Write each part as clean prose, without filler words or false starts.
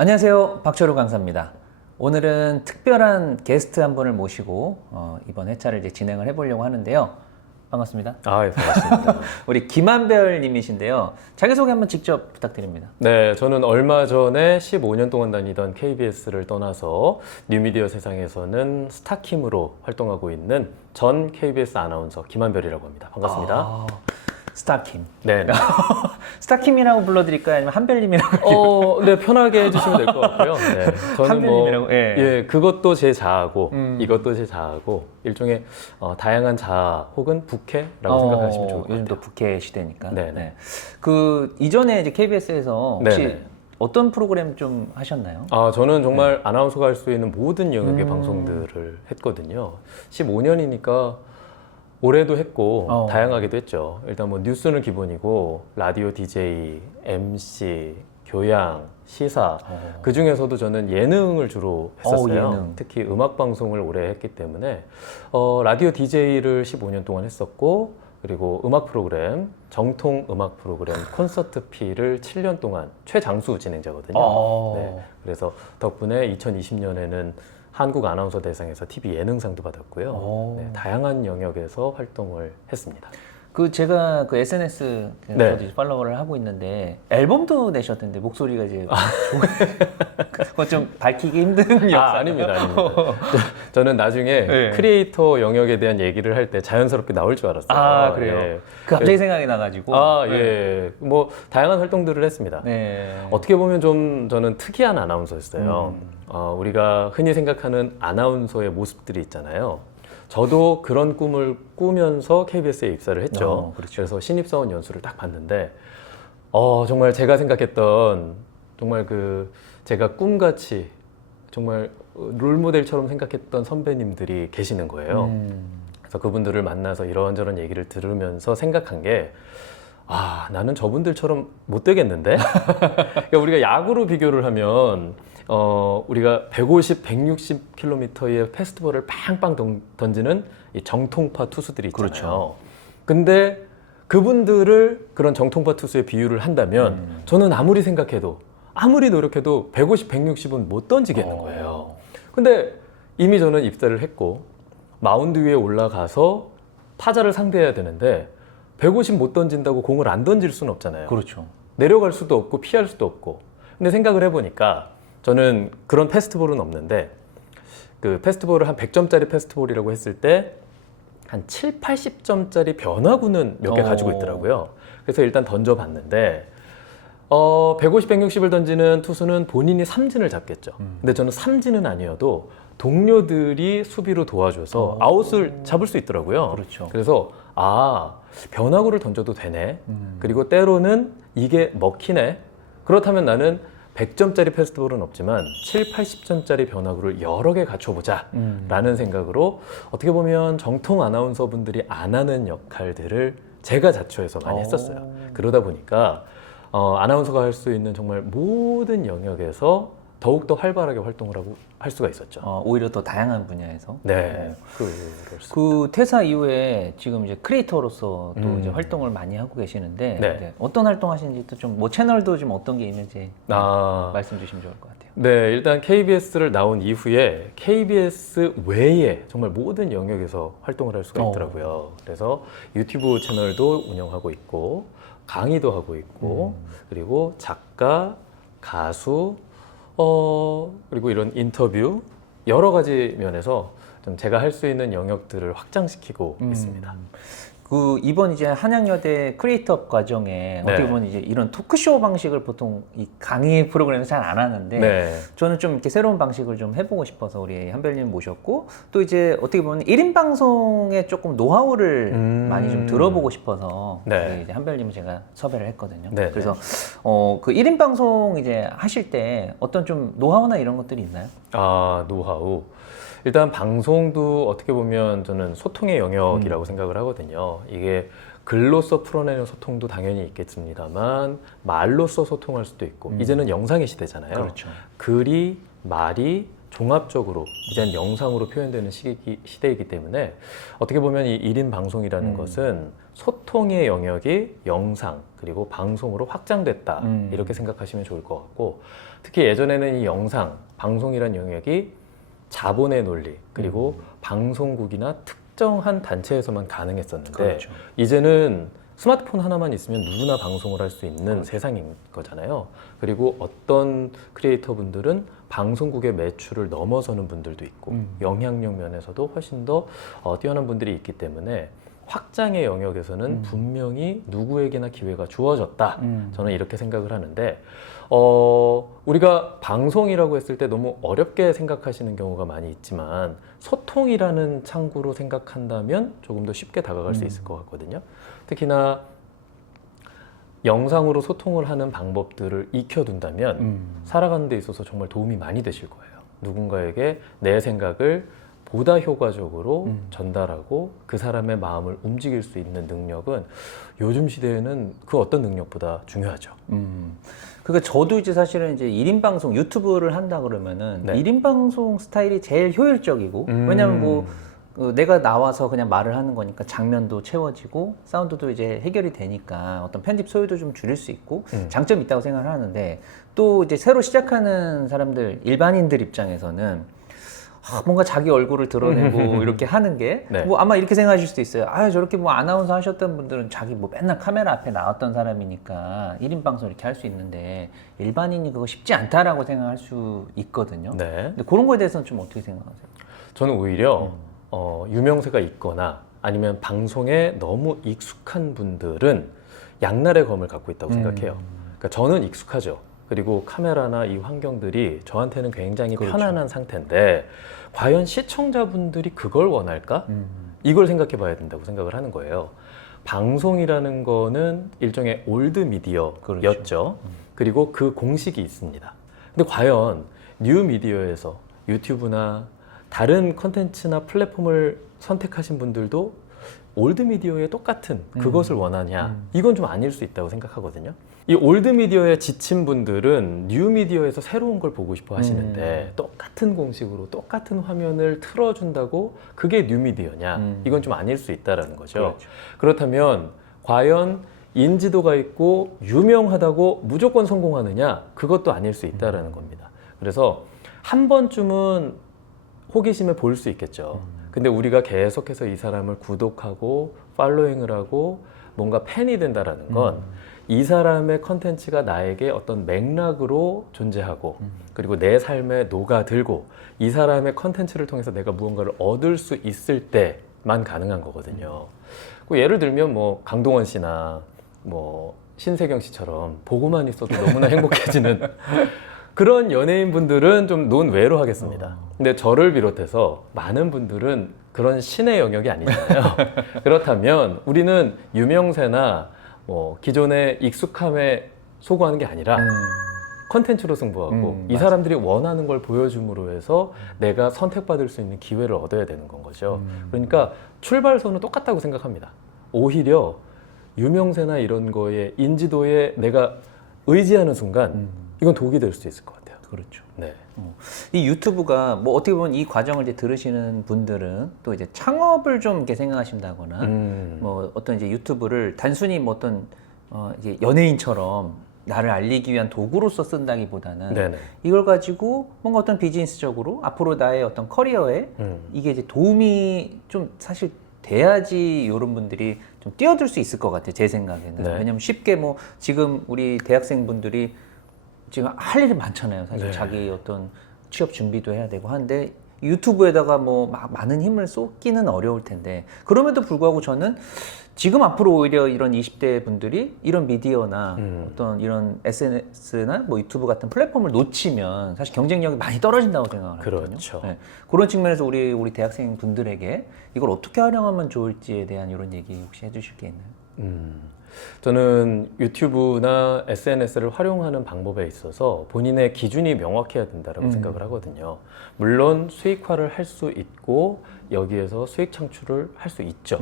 안녕하세요. 박철우 강사입니다. 오늘은 특별한 게스트 한 분을 모시고 이번 회차를 이제 진행을 해보려고 하는데요. 반갑습니다. 예, 반갑습니다. 우리 김한별 님이신데요. 자기소개 한번 직접 부탁드립니다. 네, 저는 얼마 전에 15년 동안 다니던 KBS를 떠나서 뉴미디어 세상에서는 스타킴으로 활동하고 있는 전 KBS 아나운서 김한별이라고 합니다. 반갑습니다. 스타킴. 네. 스타킴이라고 불러드릴까요? 아니면 한별님이라고? 네, 편하게 해주시면 될 것 같고요. 네, 저는 한별님이라고? 예, 그것도 제 자아고 이것도 제 자아고 일종의 다양한 자아 혹은 부캐라고 생각하시면 좋을 것 같아요. 요즘도 부캐 시대니까. 네. 네. 그 이전에 이제 KBS에서 혹시 네네. 어떤 프로그램 좀 하셨나요? 저는 정말 아나운서가 할 수 있는 모든 영역의 방송들을 했거든요. 15년이니까 올해도 했고 다양하게도 했죠. 일단 뭐 뉴스는 기본이고 라디오 DJ, MC, 교양, 시사 그 중에서도 저는 예능을 주로 했었어요. 예능. 특히 음악 방송을 오래 했기 때문에 라디오 DJ를 15년 동안 했었고 그리고 음악 프로그램, 정통 음악 프로그램 콘서트 P를 7년 동안 최장수 진행자거든요. 네, 그래서 덕분에 2020년에는 한국 아나운서 대상에서 TV 예능상도 받았고요. 네, 다양한 영역에서 활동을 했습니다. 그 제가 그 SNS 네. 저도 이제 팔로워를 하고 있는데 앨범도 내셨던데 목소리가 이제 그거 좀 밝히기 힘든 역사. 아닙니다. 저는 나중에 네. 크리에이터 영역에 대한 얘기를 할 때 자연스럽게 나올 줄 알았어요. 그래요? 예. 그 갑자기 생각이 나가지고. 예. 뭐 다양한 활동들을 했습니다. 네. 어떻게 보면 좀 저는 특이한 아나운서였어요. 우리가 흔히 생각하는 아나운서의 모습들이 있잖아요. 저도 그런 꿈을 꾸면서 KBS에 입사를 했죠. 그렇죠. 그래서 신입사원 연수를 딱 봤는데 정말 제가 생각했던 정말 제가 꿈같이 정말 롤모델처럼 생각했던 선배님들이 계시는 거예요. 그래서 그분들을 만나서 이런저런 얘기를 들으면서 생각한 게 나는 저분들처럼 못 되겠는데? 그러니까 우리가 야구로 비교를 하면 우리가 150, 160km의 패스트볼을 팡팡 던지는 이 정통파 투수들이 있잖아요. 그렇죠. 근데 그분들을 그런 정통파 투수에 비유를 한다면 저는 아무리 생각해도 아무리 노력해도 150, 160은 못 던지겠는 거예요. 근데 이미 저는 입사를 했고 마운드 위에 올라가서 타자를 상대해야 되는데 150 못 던진다고 공을 안 던질 수는 없잖아요. 그렇죠. 내려갈 수도 없고 피할 수도 없고. 근데 생각을 해보니까 저는 그런 패스트볼은 없는데 그 패스트볼을 한 100점짜리 패스트볼이라고 했을 때 한 7, 80점짜리 변화구는 몇 개 가지고 있더라고요. 그래서 일단 던져봤는데 150, 160을 던지는 투수는 본인이 삼진을 잡겠죠. 근데 저는 삼진은 아니어도 동료들이 수비로 도와줘서 아웃을 잡을 수 있더라고요. 그렇죠. 그래서 변화구를 던져도 되네. 그리고 때로는 이게 먹히네. 그렇다면 나는 100점짜리 패스트볼은 없지만 7, 80점짜리 변화구를 여러 개 갖춰보자 라는 생각으로 어떻게 보면 정통 아나운서분들이 안 하는 역할들을 제가 자처해서 많이 했었어요. 그러다 보니까 아나운서가 할 수 있는 정말 모든 영역에서 더욱더 활발하게 활동을 하고 할 수가 있었죠. 오히려 더 다양한 분야에서. 네. 그 퇴사 이후에 지금 이제 크리에이터로서 또 이제 활동을 많이 하고 계시는데 네. 어떤 활동 하시는지 또 좀 뭐 채널도 좀 어떤 게 있는지 말씀 주시면 좋을 것 같아요. 네, 일단 KBS를 나온 이후에 KBS 외에 정말 모든 영역에서 활동을 할 수가 있더라고요. 그래서 유튜브 채널도 운영하고 있고 강의도 하고 있고 그리고 작가, 가수 그리고 이런 인터뷰 여러 가지 면에서 좀 제가 할 수 있는 영역들을 확장시키고 있습니다. 그 이번 이제 한양여대 크리에이터 과정에 어떻게 보면 이제 이런 토크쇼 방식을 보통 이 강의 프로그램에서 잘 안 하는데 저는 좀 이렇게 새로운 방식을 좀 해보고 싶어서 우리 한별님 모셨고 또 이제 어떻게 보면 1인 방송의 조금 노하우를 많이 좀 들어보고 싶어서 우리 이제 한별님을 제가 섭외를 했거든요. 그래서 그 1인 방송 이제 하실 때 어떤 좀 노하우나 이런 것들이 있나요? 노하우. 일단 방송도 어떻게 보면 저는 소통의 영역이라고 생각을 하거든요. 이게 글로써 풀어내는 소통도 당연히 있겠습니다만 말로써 소통할 수도 있고 이제는 영상의 시대잖아요. 그렇죠. 글이, 말이 종합적으로 이젠 영상으로 표현되는 시대이기 때문에 어떻게 보면 이 1인 방송이라는 것은 소통의 영역이 영상 그리고 방송으로 확장됐다 이렇게 생각하시면 좋을 것 같고, 특히 예전에는 이 영상, 방송이란 영역이 자본의 논리 그리고 방송국이나 특정한 단체에서만 가능했었는데 그렇죠. 이제는 스마트폰 하나만 있으면 누구나 방송을 할 수 있는 세상인 거잖아요. 그리고 어떤 크리에이터 분들은 방송국의 매출을 넘어서는 분들도 있고 영향력 면에서도 훨씬 더 뛰어난 분들이 있기 때문에 확장의 영역에서는 분명히 누구에게나 기회가 주어졌다. 저는 이렇게 생각을 하는데 우리가 방송이라고 했을 때 너무 어렵게 생각하시는 경우가 많이 있지만 소통이라는 창구로 생각한다면 조금 더 쉽게 다가갈 수 있을 것 같거든요. 특히나 영상으로 소통을 하는 방법들을 익혀둔다면 살아가는 데 있어서 정말 도움이 많이 되실 거예요. 누군가에게 내 생각을 보다 효과적으로 전달하고 그 사람의 마음을 움직일 수 있는 능력은 요즘 시대에는 그 어떤 능력보다 중요하죠. 그러니까 저도 이제 사실은 이제 1인 방송 유튜브를 한다 그러면은 네. 1인 방송 스타일이 제일 효율적이고 왜냐면 뭐 내가 나와서 그냥 말을 하는 거니까 장면도 채워지고 사운드도 이제 해결이 되니까 어떤 편집 소요도 좀 줄일 수 있고 장점이 있다고 생각을 하는데, 또 이제 새로 시작하는 사람들 일반인들 입장에서는 뭔가 자기 얼굴을 드러내고 이렇게 하는 게 네. 뭐 아마 이렇게 생각하실 수도 있어요. 아, 저렇게 뭐 아나운서 하셨던 분들은 자기 뭐 맨날 카메라 앞에 나왔던 사람이니까 1인 방송 이렇게 할 수 있는데 일반인이 그거 쉽지 않다라고 생각할 수 있거든요. 네. 근데 그런 거에 대해서는 좀 어떻게 생각하세요? 저는 오히려 유명세가 있거나 아니면 방송에 너무 익숙한 분들은 양날의 검을 갖고 있다고 생각해요. 그러니까 저는 익숙하죠. 그리고 카메라나 이 환경들이 저한테는 굉장히 그렇죠. 편안한 상태인데 과연 시청자분들이 그걸 원할까? 이걸 생각해 봐야 된다고 생각을 하는 거예요. 방송이라는 거는 일종의 올드 미디어였죠. 그렇죠. 그리고 그 공식이 있습니다. 근데 과연 뉴 미디어에서 유튜브나 다른 컨텐츠나 플랫폼을 선택하신 분들도 올드 미디어의 똑같은 그것을 원하냐? 이건 좀 아닐 수 있다고 생각하거든요. 이 올드 미디어에 지친 분들은 뉴 미디어에서 새로운 걸 보고 싶어 하시는데 똑같은 공식으로 똑같은 화면을 틀어준다고 그게 뉴 미디어냐? 이건 좀 아닐 수 있다라는 거죠. 그렇죠. 그렇다면 과연 인지도가 있고 유명하다고 무조건 성공하느냐? 그것도 아닐 수 있다라는 겁니다. 그래서 한 번쯤은 호기심에 볼 수 있겠죠. 근데 우리가 계속해서 이 사람을 구독하고 팔로잉을 하고 뭔가 팬이 된다라는 건 이 사람의 컨텐츠가 나에게 어떤 맥락으로 존재하고 그리고 내 삶에 녹아들고 이 사람의 컨텐츠를 통해서 내가 무언가를 얻을 수 있을 때만 가능한 거거든요. 예를 들면 뭐 강동원 씨나 뭐 신세경 씨처럼 보고만 있어도 너무나 행복해지는 그런 연예인분들은 좀 논외로 하겠습니다. 근데 저를 비롯해서 많은 분들은 그런 신의 영역이 아니잖아요. 그렇다면 우리는 유명세나 뭐 기존의 익숙함에 소구하는 게 아니라 컨텐츠로 승부하고 이 사람들이 원하는 걸 보여줌으로 해서 내가 선택받을 수 있는 기회를 얻어야 되는 건 거죠. 그러니까 출발선은 똑같다고 생각합니다. 오히려 유명세나 이런 거에 인지도에 내가 의지하는 순간 이건 독이 될 수 있을 것 같아요. 그렇죠. 네. 이 유튜브가 뭐 어떻게 보면 이 과정을 이제 들으시는 분들은 또 이제 창업을 좀 이렇게 생각하신다거나 뭐 어떤 이제 유튜브를 단순히 뭐 어떤 이제 연예인처럼 나를 알리기 위한 도구로서 쓴다기보다는 네네. 이걸 가지고 뭔가 어떤 비즈니스적으로 앞으로 나의 어떤 커리어에 이게 이제 도움이 좀 사실 돼야지 이런 분들이 좀 뛰어들 수 있을 것 같아요. 제 생각에는. 네. 왜냐면 쉽게 뭐 지금 우리 대학생분들이 지금 할 일이 많잖아요. 사실 네. 자기 어떤 취업 준비도 해야 되고 하는데 유튜브에다가 뭐 많은 힘을 쏟기는 어려울 텐데, 그럼에도 불구하고 저는 지금 앞으로 오히려 이런 20대 분들이 이런 미디어나 어떤 이런 SNS나 뭐 유튜브 같은 플랫폼을 놓치면 사실 경쟁력이 많이 떨어진다고 생각하거든요. 그렇죠. 네. 그런 측면에서 우리 대학생 분들에게 이걸 어떻게 활용하면 좋을지에 대한 이런 얘기 혹시 해주실 게 있나요? 저는 유튜브나 SNS를 활용하는 방법에 있어서 본인의 기준이 명확해야 된다고 생각을 하거든요. 물론 수익화를 할 수 있고 여기에서 수익 창출을 할 수 있죠.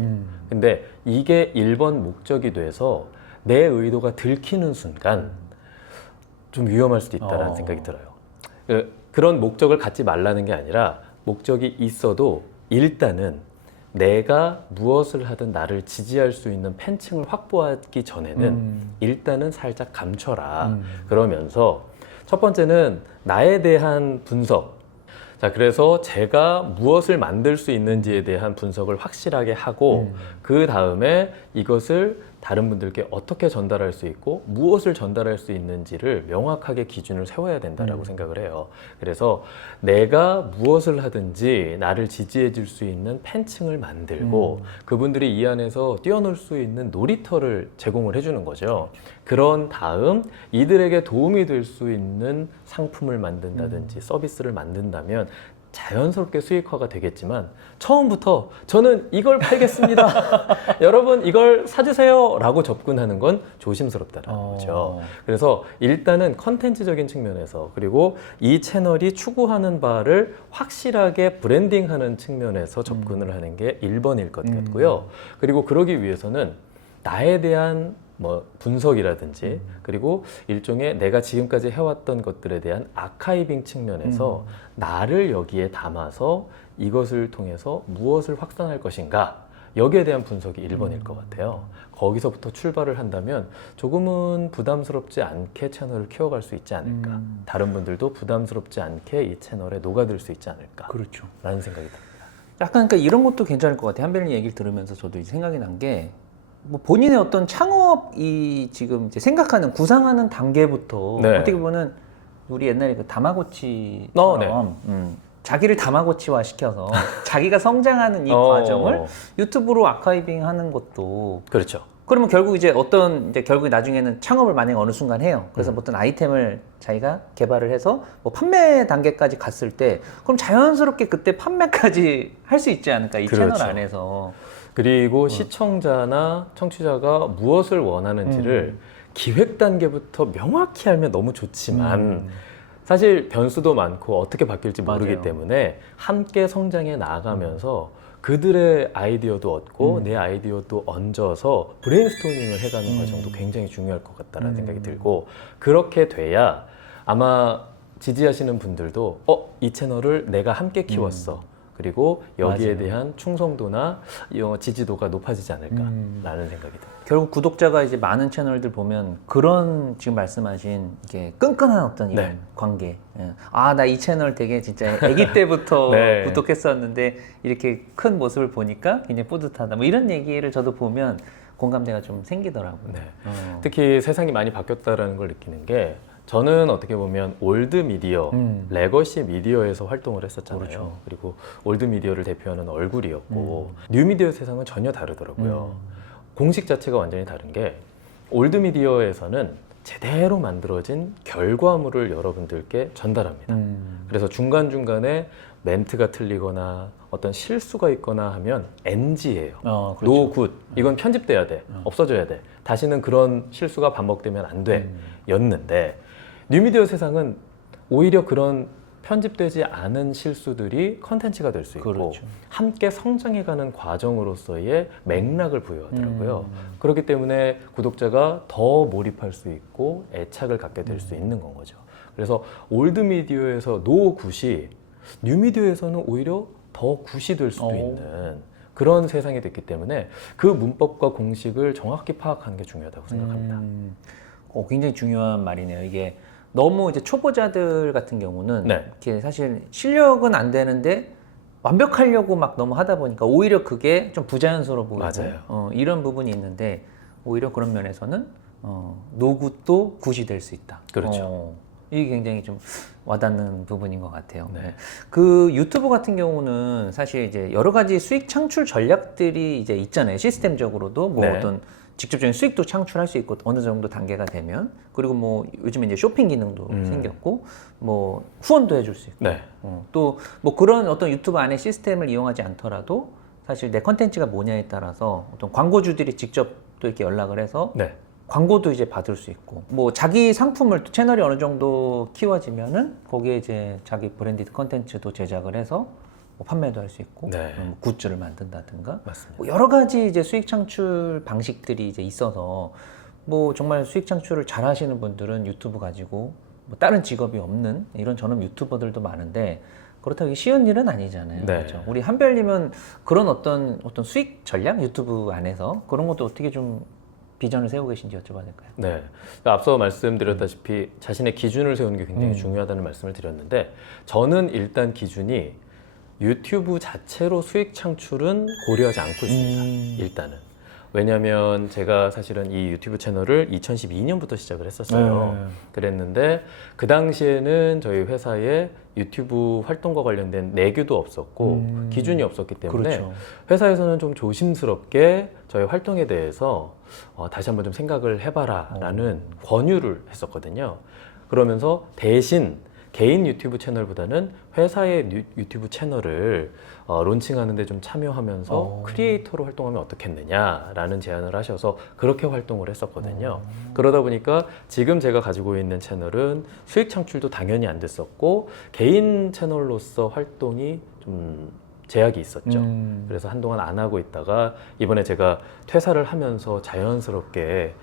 근데 이게 1번 목적이 돼서 내 의도가 들키는 순간 좀 위험할 수도 있다는 생각이 들어요. 그런 목적을 갖지 말라는 게 아니라 목적이 있어도 일단은 내가 무엇을 하든 나를 지지할 수 있는 팬층을 확보하기 전에는 일단은 살짝 감춰라. 그러면서 첫 번째는 나에 대한 분석. 자, 그래서 제가 무엇을 만들 수 있는지에 대한 분석을 확실하게 하고 그 다음에 이것을 다른 분들께 어떻게 전달할 수 있고 무엇을 전달할 수 있는지를 명확하게 기준을 세워야 된다라고 생각을 해요. 그래서 내가 무엇을 하든지 나를 지지해 줄 수 있는 팬층을 만들고 그분들이 이 안에서 뛰어놀 수 있는 놀이터를 제공을 해주는 거죠. 그런 다음 이들에게 도움이 될 수 있는 상품을 만든다든지 서비스를 만든다면 자연스럽게 수익화가 되겠지만 처음부터 저는 이걸 팔겠습니다. 여러분 이걸 사주세요 라고 접근하는 건 조심스럽다라는 거죠. 그래서 일단은 컨텐츠적인 측면에서 그리고 이 채널이 추구하는 바를 확실하게 브랜딩하는 측면에서 접근을 하는 게 1번일 것 같고요. 그리고 그러기 위해서는 나에 대한 뭐 분석이라든지 그리고 일종의 내가 지금까지 해왔던 것들에 대한 아카이빙 측면에서 나를 여기에 담아서 이것을 통해서 무엇을 확산할 것인가 여기에 대한 분석이 1번일 것 같아요. 거기서부터 출발을 한다면 조금은 부담스럽지 않게 채널을 키워갈 수 있지 않을까. 다른 분들도 부담스럽지 않게 이 채널에 녹아들 수 있지 않을까. 그렇죠. 라는 생각이 듭니다. 약간 그러니까 이런 것도 괜찮을 것 같아요. 한별님 얘기를 들으면서 저도 이제 생각이 난 게 뭐 본인의 어떤 창업이 지금 이제 생각하는 구상하는 단계부터 네. 어떻게 보면 우리 옛날에 그 다마고치처럼 자기를 다마고치화 시켜서 자기가 성장하는 이 과정을 유튜브로 아카이빙하는 것도 그렇죠. 그러면 결국 이제 결국 나중에는 창업을 만약에 어느 순간 해요. 그래서 어떤 아이템을 자기가 개발을 해서 뭐 판매 단계까지 갔을 때 그럼 자연스럽게 그때 판매까지 할 수 있지 않을까 이 그렇죠. 채널 안에서. 그리고 시청자나 청취자가 무엇을 원하는지를 기획 단계부터 명확히 알면 너무 좋지만 사실 변수도 많고 어떻게 바뀔지 모르기 맞아요. 때문에 함께 성장해 나아가면서 그들의 아이디어도 얻고 내 아이디어도 얹어서 브레인스토밍을 해가는 과정도 굉장히 중요할 것 같다는 생각이 들고 그렇게 돼야 아마 지지하시는 분들도 이 채널을 내가 함께 키웠어. 그리고 여기에 맞아요. 대한 충성도나 지지도가 높아지지 않을까라는 생각이 듭니다. 결국 구독자가 이제 많은 채널들 보면 그런 지금 말씀하신 이게 끈끈한 어떤 이런 네. 관계. 아, 나 이 채널 되게 진짜 아기 때부터 네. 구독했었는데 이렇게 큰 모습을 보니까 굉장히 뿌듯하다. 뭐 이런 얘기를 저도 보면 공감대가 좀 생기더라고요. 네. 특히 세상이 많이 바뀌었다는 걸 느끼는 게 저는 어떻게 보면 올드 미디어, 레거시 미디어에서 활동을 했었잖아요. 그렇죠. 그리고 올드 미디어를 대표하는 얼굴이었고 뉴 미디어 세상은 전혀 다르더라고요. 공식 자체가 완전히 다른 게 올드 미디어에서는 제대로 만들어진 결과물을 여러분들께 전달합니다. 그래서 중간중간에 멘트가 틀리거나 어떤 실수가 있거나 하면 NG예요. 그렇죠. No good. 이건 편집돼야 돼. 없어져야 돼. 다시는 그런 실수가 반복되면 안 돼. 였는데 뉴미디어 세상은 오히려 그런 편집되지 않은 실수들이 컨텐츠가 될 수 있고 그렇죠. 함께 성장해가는 과정으로서의 맥락을 부여하더라고요. 그렇기 때문에 구독자가 더 몰입할 수 있고 애착을 갖게 될 수 있는 건 거죠. 그래서 올드 미디어에서 노 굿이 뉴 미디어에서는 오히려 더 굿이 될 수도 있는 그런 세상이 됐기 때문에 그 문법과 공식을 정확히 파악하는 게 중요하다고 생각합니다. 굉장히 중요한 말이네요. 이게 너무 이제 초보자들 같은 경우는 네. 이렇게 사실 실력은 안 되는데 완벽하려고 막 너무 하다 보니까 오히려 그게 좀 부자연스러워 보이고 맞아요. 이런 부분이 있는데 오히려 그런 면에서는 노굿도 굿이 될 수 있다. 그렇죠. 이게 굉장히 좀 와닿는 부분인 것 같아요. 네. 그 유튜브 같은 경우는 사실 이제 여러 가지 수익 창출 전략들이 이제 있잖아요. 시스템적으로도 뭐 네. 어떤 직접적인 수익도 창출할 수 있고 어느 정도 단계가 되면 그리고 뭐 요즘에 이제 쇼핑 기능도 생겼고 뭐 후원도 해줄 수 있고 네. 또 뭐 그런 어떤 유튜브 안에 시스템을 이용하지 않더라도 사실 내 컨텐츠가 뭐냐에 따라서 어떤 광고주들이 직접 또 이렇게 연락을 해서 네. 광고도 이제 받을 수 있고 뭐 자기 상품을 또 채널이 어느 정도 키워지면은 거기에 이제 자기 브랜디드 컨텐츠도 제작을 해서 뭐 판매도 할 수 있고 네. 뭐 굿즈를 만든다든가 맞습니다. 뭐 여러 가지 이제 수익 창출 방식들이 이제 있어서 뭐 정말 수익 창출을 잘 하시는 분들은 유튜브 가지고 뭐 다른 직업이 없는 이런 전업 유튜버들도 많은데 그렇다고 쉬운 일은 아니잖아요. 네. 그렇죠? 우리 한별님은 그런 어떤 수익 전략 유튜브 안에서 그런 것도 어떻게 좀 비전을 세우고 계신지 여쭤봐도 될까요? 네. 앞서 말씀드렸다시피 자신의 기준을 세우는 게 굉장히 중요하다는 말씀을 드렸는데 저는 일단 기준이 유튜브 자체로 수익 창출은 고려하지 않고 있습니다. 일단은. 왜냐하면 제가 사실은 이 유튜브 채널을 2012년부터 시작을 했었어요. 그랬는데 그 당시에는 저희 회사에 유튜브 활동과 관련된 내규도 없었고 기준이 없었기 때문에 그렇죠. 회사에서는 좀 조심스럽게 저희 활동에 대해서 다시 한번 좀 생각을 해봐라 라는 권유를 했었거든요. 그러면서 대신 개인 유튜브 채널보다는 회사의 유튜브 채널을 론칭하는데 좀 참여하면서 크리에이터로 활동하면 어떻겠느냐라는 제안을 하셔서 그렇게 활동을 했었거든요. 그러다 보니까 지금 제가 가지고 있는 채널은 수익 창출도 당연히 안 됐었고 개인 채널로서 활동이 좀 제약이 있었죠. 그래서 한동안 안 하고 있다가 이번에 제가 퇴사를 하면서 자연스럽게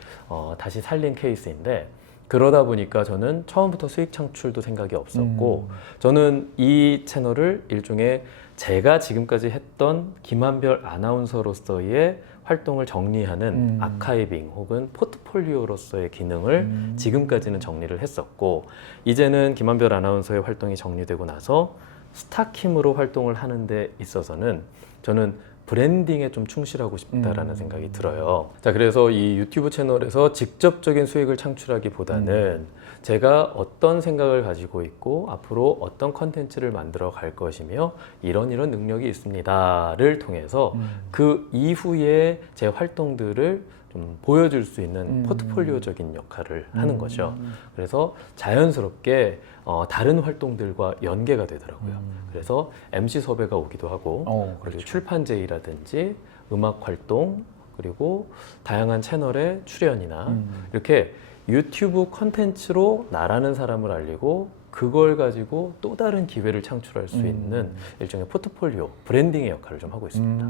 다시 살린 케이스인데 그러다 보니까 저는 처음부터 수익 창출도 생각이 없었고 저는 이 채널을 일종의 제가 지금까지 했던 김한별 아나운서로서의 활동을 정리하는 아카이빙 혹은 포트폴리오로서의 기능을 지금까지는 정리를 했었고 이제는 김한별 아나운서의 활동이 정리되고 나서 스타킴으로 활동을 하는 데 있어서는 저는 브랜딩에 좀 충실하고 싶다라는 생각이 들어요. 자, 그래서 이 유튜브 채널에서 직접적인 수익을 창출하기보다는 제가 어떤 생각을 가지고 있고 앞으로 어떤 컨텐츠를 만들어 갈 것이며 이런 능력이 있습니다를 통해서 그 이후에 제 활동들을 좀 보여줄 수 있는 포트폴리오적인 역할을 하는 거죠. 그래서 자연스럽게 다른 활동들과 연계가 되더라고요. 그래서 MC 섭외가 오기도 하고 그리고 출판 제의라든지 음악 활동 그리고 다양한 채널의 출연이나 이렇게 유튜브 컨텐츠로 나라는 사람을 알리고 그걸 가지고 또 다른 기회를 창출할 수 있는 일종의 포트폴리오, 브랜딩의 역할을 좀 하고 있습니다.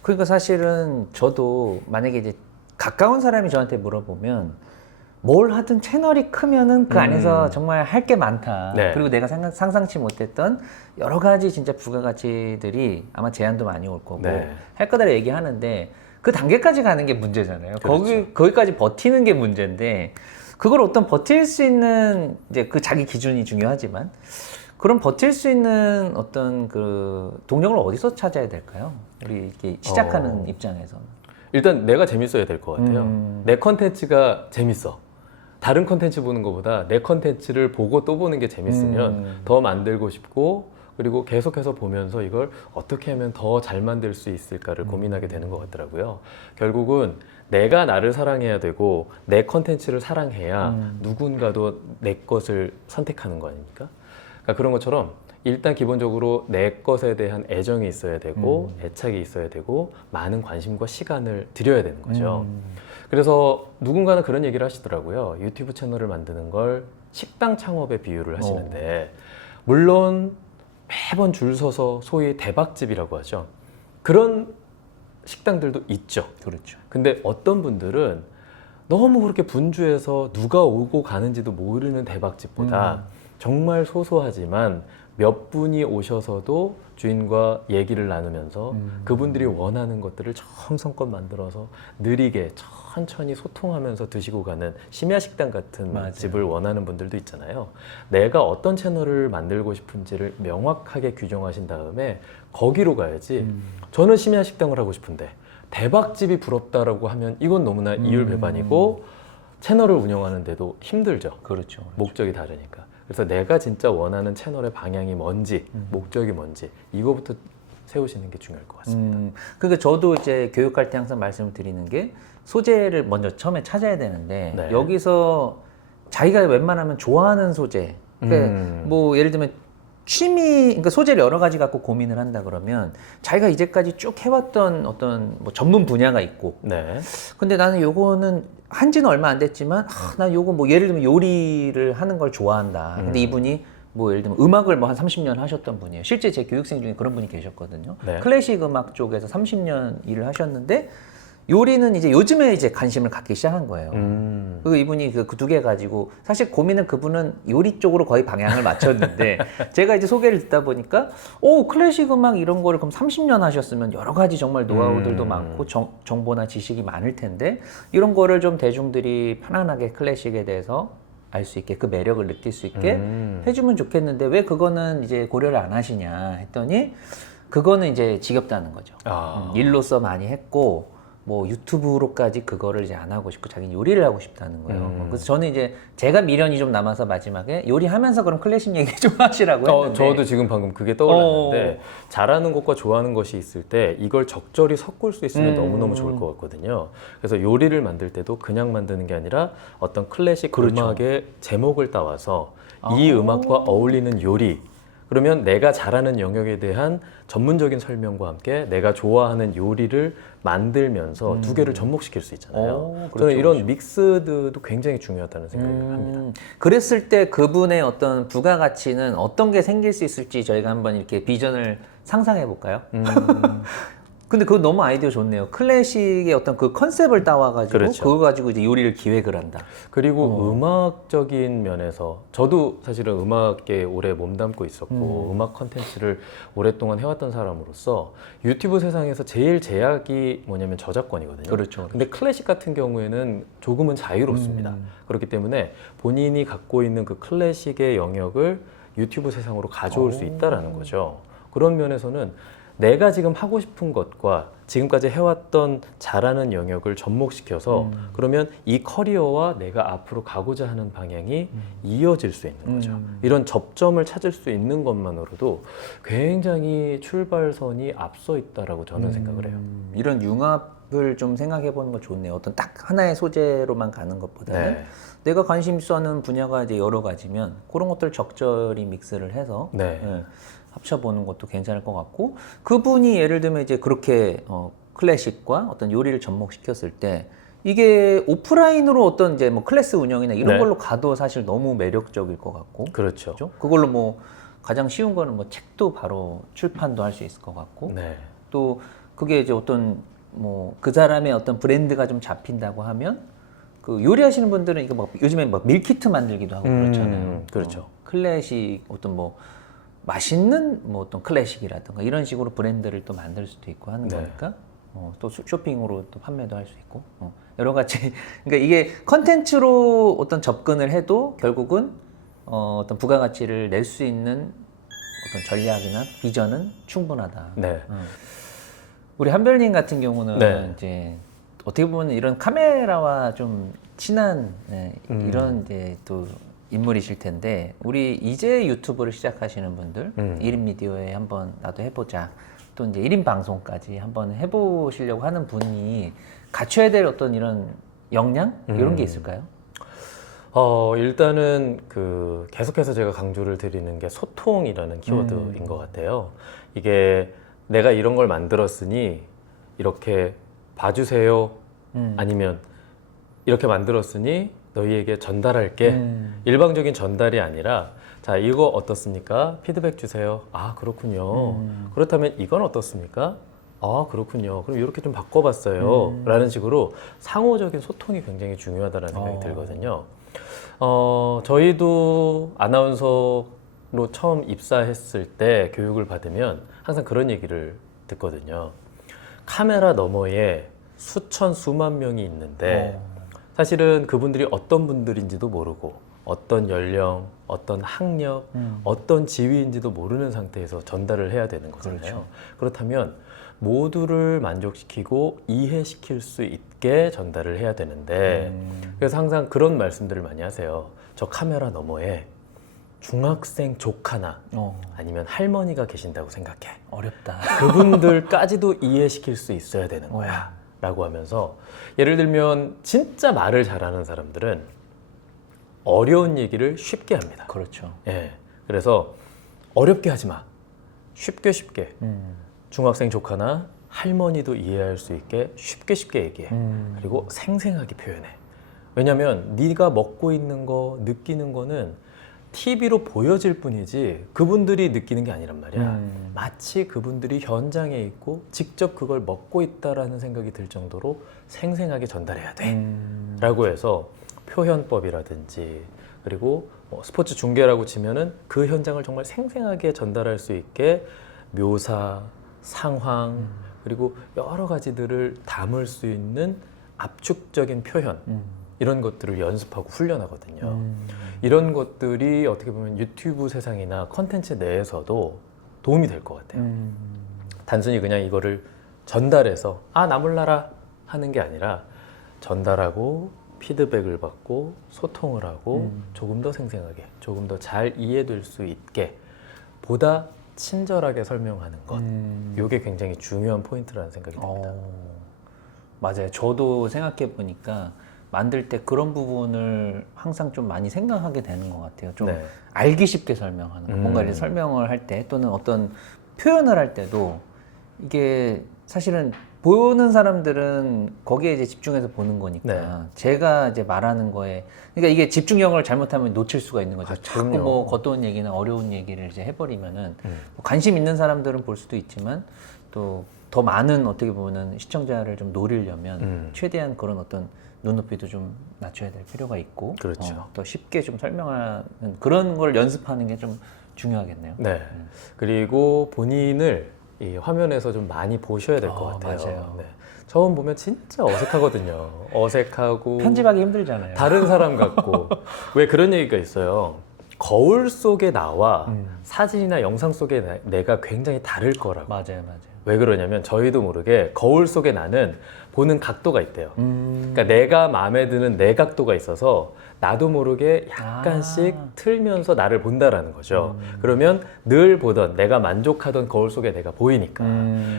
그러니까 사실은 저도 만약에 이제 가까운 사람이 저한테 물어보면 뭘 하든 채널이 크면은 그 안에서 정말 할 게 많다. 네. 그리고 내가 상상치 못했던 여러 가지 진짜 부가가치들이 아마 제안도 많이 올 거고 네. 할 거다 얘기하는데 그 단계까지 가는 게 문제잖아요. 그렇죠. 거기까지 버티는 게 문제인데 그걸 어떤 버틸 수 있는 이제 그 자기 기준이 중요하지만 그럼 버틸 수 있는 어떤 그 동력을 어디서 찾아야 될까요? 우리 이렇게 시작하는 입장에서는. 일단 내가 재밌어야 될 것 같아요. 내 컨텐츠가 재밌어. 다른 컨텐츠 보는 것보다 내 컨텐츠를 보고 또 보는 게 재밌으면 더 만들고 싶고 그리고 계속해서 보면서 이걸 어떻게 하면 더 잘 만들 수 있을까를 고민하게 되는 것 같더라고요. 결국은 내가 나를 사랑해야 되고 내 컨텐츠를 사랑해야 누군가도 내 것을 선택하는 거 아닙니까? 그러니까 그런 것처럼 일단 기본적으로 내 것에 대한 애정이 있어야 되고 애착이 있어야 되고 많은 관심과 시간을 들여야 되는 거죠. 그래서 누군가는 그런 얘기를 하시더라고요. 유튜브 채널을 만드는 걸 식당 창업에 비유를 하시는데 물론 매번 줄 서서 소위 대박집이라고 하죠. 그런 식당들도 있죠. 그렇죠. 근데 어떤 분들은 너무 그렇게 분주해서 누가 오고 가는지도 모르는 대박집보다 정말 소소하지만 몇 분이 오셔서도 주인과 얘기를 나누면서 그분들이 원하는 것들을 정성껏 만들어서 느리게 천천히 소통하면서 드시고 가는 심야식당 같은 맞아요. 집을 원하는 분들도 있잖아요. 내가 어떤 채널을 만들고 싶은지를 명확하게 규정하신 다음에 거기로 가야지. 저는 심야식당을 하고 싶은데 대박집이 부럽다라고 하면 이건 너무나 이율배반이고 채널을 운영하는데도 힘들죠. 그렇죠. 목적이 다르니까. 그래서 내가 진짜 원하는 채널의 방향이 뭔지, 목적이 뭔지 이거부터 세우시는 게 중요할 것 같습니다. 그러니까 저도 이제 교육할 때 항상 말씀을 드리는 게 소재를 먼저 처음에 찾아야 되는데 네. 여기서 자기가 웬만하면 좋아하는 소재, 그러니까 뭐 예를 들면 취미, 그러니까 소재를 여러 가지 갖고 고민을 한다 그러면 자기가 이제까지 쭉 해왔던 어떤 뭐 전문 분야가 있고, 네. 근데 나는 요거는 한지는 얼마 안 됐지만, 난 요거 뭐 예를 들면 요리를 하는 걸 좋아한다. 근데 이분이 뭐 예를 들면 음악을 뭐 한 30년 하셨던 분이에요. 실제 제 교육생 중에 그런 분이 계셨거든요. 네. 클래식 음악 쪽에서 30년 일을 하셨는데 요리는 이제 요즘에 이제 관심을 갖기 시작한 거예요. 음. 그리고 이분이 그 두 개 가지고 사실 고민은 그분은 요리 쪽으로 거의 방향을 맞췄는데 제가 이제 소개를 듣다 보니까 클래식 음악 이런 거를 그럼 30년 하셨으면 여러 가지 정말 노하우들도 많고 정보나 지식이 많을 텐데 이런 거를 좀 대중들이 편안하게 클래식에 대해서 알 수 있게 그 매력을 느낄 수 있게 해주면 좋겠는데 왜 그거는 이제 고려를 안 하시냐 했더니 그거는 이제 지겹다는 거죠. 일로서 많이 했고 뭐 유튜브로까지 그거를 이제 안 하고 싶고 자기는 요리를 하고 싶다는 거예요. 그래서 저는 이제 제가 미련이 좀 남아서 마지막에 요리하면서 그럼 클래식 얘기 좀 하시라고 했는데 저도 지금 방금 그게 떠올랐는데 잘하는 것과 좋아하는 것이 있을 때 이걸 적절히 섞을 수 있으면 너무너무 좋을 것 같거든요. 그래서 요리를 만들 때도 그냥 만드는 게 아니라 어떤 클래식 그렇죠. 음악의 제목을 따와서 이 음악과 어울리는 요리, 그러면 내가 잘하는 영역에 대한 전문적인 설명과 함께 내가 좋아하는 요리를 만들면서 두 개를 접목시킬 수 있잖아요. 그렇죠, 저는 이런 그렇죠. 믹스드도 굉장히 중요하다는 생각을 합니다. 그랬을 때 그분의 어떤 부가가치는 어떤 게 생길 수 있을지 저희가 한번 이렇게 비전을 상상해 볼까요? 근데 그거 너무 아이디어 좋네요. 클래식의 어떤 그 컨셉을 따와가지고 그렇죠. 그거 가지고 이제 요리를 기획을 한다. 그리고 음악적인 면에서 저도 사실은 음악에 오래 몸담고 있었고 음악 컨텐츠를 오랫동안 해왔던 사람으로서 유튜브 세상에서 제일 제약이 뭐냐면 저작권이거든요. 그렇죠. 근데 클래식 같은 경우에는 조금은 자유롭습니다. 그렇기 때문에 본인이 갖고 있는 그 클래식의 영역을 유튜브 세상으로 가져올 수 있다라는 거죠. 그런 면에서는 내가 지금 하고 싶은 것과 지금까지 해왔던 잘하는 영역을 접목시켜서 그러면 이 커리어와 내가 앞으로 가고자 하는 방향이 이어질 수 있는 거죠. 이런 접점을 찾을 수 있는 것만으로도 굉장히 출발선이 앞서 있다라고 저는 생각을 해요. 이런 융합을 좀 생각해 보는 거 좋네요. 어떤 딱 하나의 소재로만 가는 것보다는 네. 내가 관심 있어 하는 분야가 이제 여러 가지면 그런 것들 적절히 믹스를 해서 네. 합쳐보는 것도 괜찮을 것 같고 그분이 예를 들면 이제 그렇게 클래식과 어떤 요리를 접목시켰을 때 이게 오프라인으로 어떤 이제 뭐 클래스 운영이나 이런 네. 걸로 가도 사실 너무 매력적일 것 같고 그렇죠. 그죠? 그걸로 뭐 가장 쉬운 거는 뭐 책도 바로 출판도 할 수 있을 것 같고 네. 또 그게 이제 어떤 뭐 그 사람의 어떤 브랜드가 좀 잡힌다고 하면 그 요리하시는 분들은 이거 막 요즘에 막 밀키트 만들기도 하고 그렇잖아요. 그렇죠. 클래식 어떤 뭐 맛있는 뭐 어떤 클래식이라든가 이런 식으로 브랜드를 또 만들 수도 있고 하는 네. 거니까 또 쇼핑으로 또 판매도 할 수 있고 여러 가지 그러니까 이게 컨텐츠로 어떤 접근을 해도 결국은 어떤 부가가치를 낼 수 있는 어떤 전략이나 비전은 충분하다. 네. 우리 한별님 같은 경우는 네. 이제 어떻게 보면 이런 카메라와 좀 친한 이런 이제 또 인물이실 텐데 우리 이제 유튜브를 시작하시는 분들 1인 미디어에 한번 나도 해보자 또 이제 1인 방송까지 한번 해보시려고 하는 분이 갖춰야 될 어떤 이런 역량 이런 게 있을까요? 일단은 그 계속해서 제가 강조를 드리는 게 소통이라는 키워드인 것 같아요. 이게 내가 이런 걸 만들었으니 이렇게 봐주세요. 아니면 이렇게 만들었으니 너희에게 전달할게. 일방적인 전달이 아니라 자 이거 어떻습니까? 피드백 주세요. 아 그렇군요. 그렇다면 이건 어떻습니까? 아 그렇군요. 그럼 이렇게 좀 바꿔봤어요. 라는 식으로 상호적인 소통이 굉장히 중요하다는 생각이 들거든요. 저희도 아나운서로 처음 입사했을 때 교육을 받으면 항상 그런 얘기를 듣거든요. 카메라 너머에 수천 수만 명이 있는데 사실은 그분들이 어떤 분들인지도 모르고 어떤 연령, 어떤 학력, 어떤 지위인지도 모르는 상태에서 전달을 해야 되는 거잖아요. 그렇죠. 그렇다면 모두를 만족시키고 이해시킬 수 있게 전달을 해야 되는데 그래서 항상 그런 말씀들을 많이 하세요. 저 카메라 너머에 중학생 조카나 아니면 할머니가 계신다고 생각해. 어렵다. 그분들까지도 이해시킬 수 있어야 되는 거야 라고 하면서 예를 들면 진짜 말을 잘하는 사람들은 어려운 얘기를 쉽게 합니다. 그렇죠. 예, 그래서 어렵게 하지 마. 쉽게 중학생 조카나 할머니도 이해할 수 있게 쉽게 얘기해. 그리고 생생하게 표현해. 왜냐면 네가 먹고 있는 거, 느끼는 거는 TV로 보여질 뿐이지 그분들이 느끼는 게 아니란 말이야. 마치 그분들이 현장에 있고 직접 그걸 먹고 있다라는 생각이 들 정도로 생생하게 전달해야 돼. 라고 해서 표현법이라든지 그리고 뭐 스포츠 중계라고 치면은 그 현장을 정말 생생하게 전달할 수 있게 묘사, 상황 그리고 여러 가지들을 담을 수 있는 압축적인 표현 이런 것들을 연습하고 훈련하거든요. 이런 것들이 어떻게 보면 유튜브 세상이나 컨텐츠 내에서도 도움이 될 것 같아요. 단순히 그냥 이거를 전달해서 나 몰라라 하는 게 아니라 전달하고 피드백을 받고 소통을 하고 조금 더 생생하게 조금 더 잘 이해될 수 있게 보다 친절하게 설명하는 것 이게 굉장히 중요한 포인트라는 생각이 듭니다. 맞아요. 저도 생각해 보니까 만들 때 그런 부분을 항상 좀 많이 생각하게 되는 것 같아요. 좀 네. 알기 쉽게 설명하는 거. 뭔가 이제 설명을 할 때 또는 어떤 표현을 할 때도 이게 사실은 보는 사람들은 거기에 이제 집중해서 보는 거니까 네. 제가 이제 말하는 거에 그러니까 이게 집중력을 잘못하면 놓칠 수가 있는 거죠. 자꾸 그럼요. 뭐 겉도는 얘기나 어려운 얘기를 이제 해버리면은 뭐 관심 있는 사람들은 볼 수도 있지만 또 더 많은 어떻게 보면은 시청자를 좀 노리려면 최대한 그런 어떤 눈높이도 좀 낮춰야 될 필요가 있고 그렇죠. 더 쉽게 좀 설명하는 그런 걸 연습하는 게 좀 중요하겠네요. 네. 그리고 본인을 이 화면에서 좀 많이 보셔야 될 것 같아요. 맞아요. 네. 처음 보면 진짜 어색하거든요. 어색하고 편집하기 힘들잖아요. 다른 사람 같고 왜 그런 얘기가 있어요. 거울 속에 나와 사진이나 영상 속에 내가 굉장히 다를 거라고. 맞아요, 맞아요. 왜 그러냐면 저희도 모르게 거울 속에 나는 보는 각도가 있대요. 그러니까 내가 마음에 드는 내 각도가 있어서 나도 모르게 약간씩 틀면서 나를 본다라는 거죠. 그러면 늘 보던 내가 만족하던 거울 속에 내가 보이니까.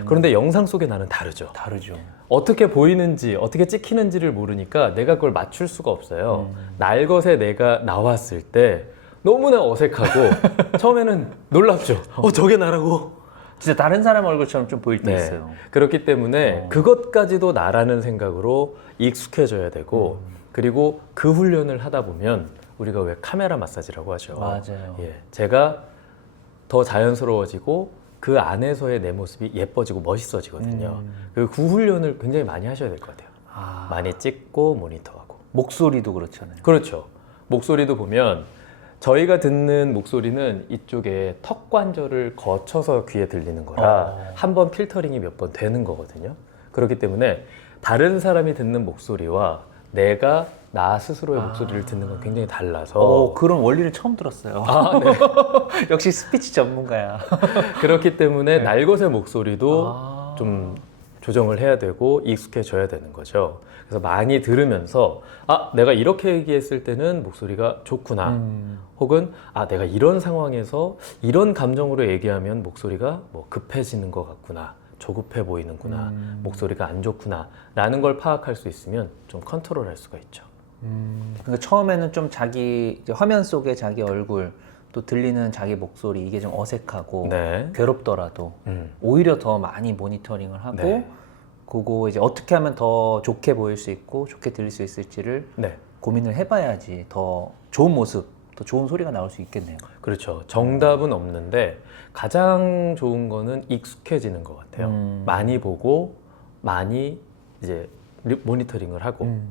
그런데 영상 속에 나는 다르죠. 다르죠. 어떻게 보이는지 어떻게 찍히는지를 모르니까 내가 그걸 맞출 수가 없어요. 날것에 내가 나왔을 때 너무나 어색하고 처음에는 놀랍죠. 저게 나라고. 진짜 다른 사람 얼굴처럼 좀 보일 때 있어요. 그렇기 때문에 그것까지도 나라는 생각으로 익숙해져야 되고 그리고 그 훈련을 하다 보면 우리가 왜 카메라 마사지라고 하죠. 맞아요. 예, 제가 더 자연스러워지고 그 안에서의 내 모습이 예뻐지고 멋있어지거든요. 그 훈련을 굉장히 많이 하셔야 될 것 같아요. 많이 찍고 모니터하고. 목소리도 그렇잖아요. 그렇죠. 목소리도 보면 저희가 듣는 목소리는 이쪽에 턱 관절을 거쳐서 귀에 들리는 거라 한 번 필터링이 몇 번 되는 거거든요. 그렇기 때문에 다른 사람이 듣는 목소리와 내가 나 스스로의 목소리를 듣는 건 굉장히 달라서 그런 원리를 처음 들었어요. 네. 역시 스피치 전문가야. 그렇기 때문에 날것의 목소리도 좀 조정을 해야 되고 익숙해져야 되는 거죠. 그래서 많이 들으면서 내가 이렇게 얘기했을 때는 목소리가 좋구나. 혹은 내가 이런 상황에서 이런 감정으로 얘기하면 목소리가 뭐 급해지는 것 같구나. 조급해 보이는구나. 목소리가 안 좋구나. 라는 걸 파악할 수 있으면 좀 컨트롤할 수가 있죠. 그러니까 처음에는 좀 자기 이제 화면 속에 자기 얼굴 또 들리는 자기 목소리 이게 좀 어색하고 네. 괴롭더라도 오히려 더 많이 모니터링을 하고 네. 그거 이제 어떻게 하면 더 좋게 보일 수 있고 좋게 들릴 수 있을지를 네. 고민을 해봐야지 더 좋은 모습, 더 좋은 소리가 나올 수 있겠네요. 그렇죠. 정답은 없는데 가장 좋은 거는 익숙해지는 것 같아요. 많이 보고 많이 이제 모니터링을 하고